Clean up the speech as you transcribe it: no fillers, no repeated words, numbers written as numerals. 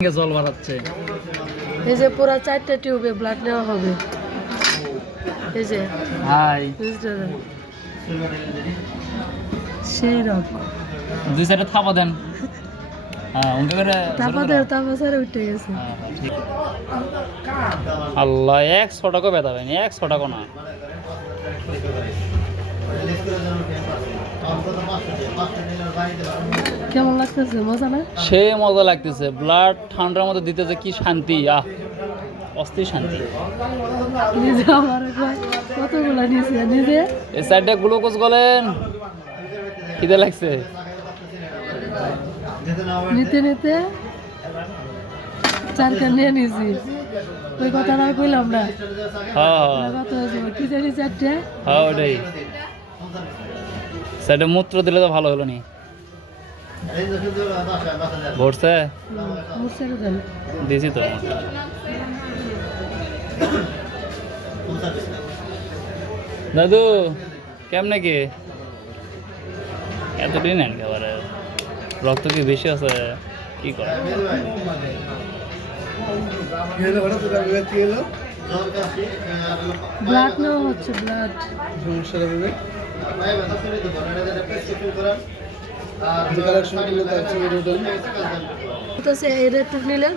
জল বাড়াচ্ছে। এই যে পুরো 4টা টিউবে ব্লাড নেওয়া হবে। এই যে হাই সেই রকম দুই সাইডে থাপা দেন। হ্যাঁ উনকে করে তাপা সারে উঠে গেছে। ঠিক। আল্লাহ 100 টাকা ব্যথা পাইনি, 100 টাকা না। কেমন লাগতেছে? মজা না? সে মজা লাগতেছে। ব্লাড ঠান্ডার মধ্যে দিতে যে কি শান্তি, অস্থির শান্তি। নিজে আমার কতগুলো নিয়েছে নিজে। এই সাইডে গ্লুকোজ গলেন, খিদে লাগছে। নিতে নিতে 4 কান নিয়ে নিয়েছি। ওই কথাটা কইলাম না। হ্যাঁ কত হয়েছে কি জানি 4টে। হ্যাঁ ওটাই। সাইডে মূত্র দিলে তো ভালো হলো নি। ভরছে মুরসারে দেন। দিয়েছি তো। দাদু কেমনে কি এতদিন নেন একেবারে? রক্ত কি বেশি আছে? কি করে? ব্লাড নেওয়া হচ্ছে, ব্লাড। সমস্যা এই রেট নিলেন